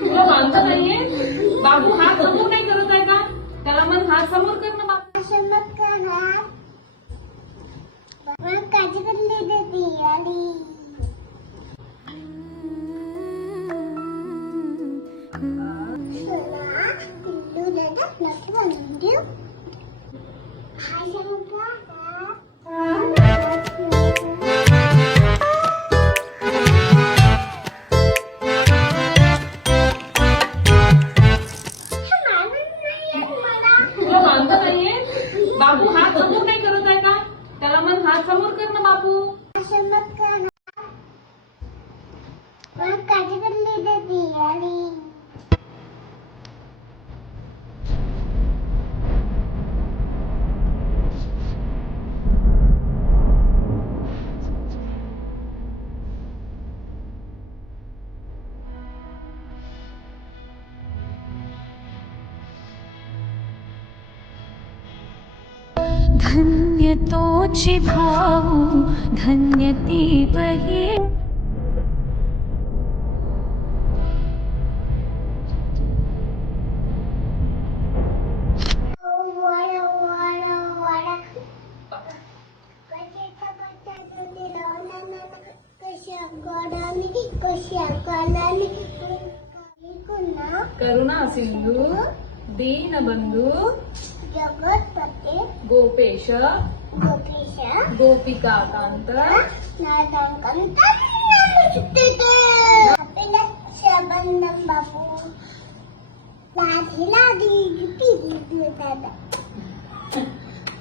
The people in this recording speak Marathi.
तुला मानता नाहीये? बाबू हात समोर नाही करत आहे का? त्याला मन हात समोर कर ना बाबू. तुला मानता नाहीये? बाबू हात समोर नाही करत आहे का? त्याला मन हात समोर कर ना बाबू. धन्य तोची भाऊ धन्य ती बहीण. करुणा सिंधू दीनबंधू जगतपते गोपेश गोपेश गोपिका कांत शबंदम बापू लाधी लाधी दादा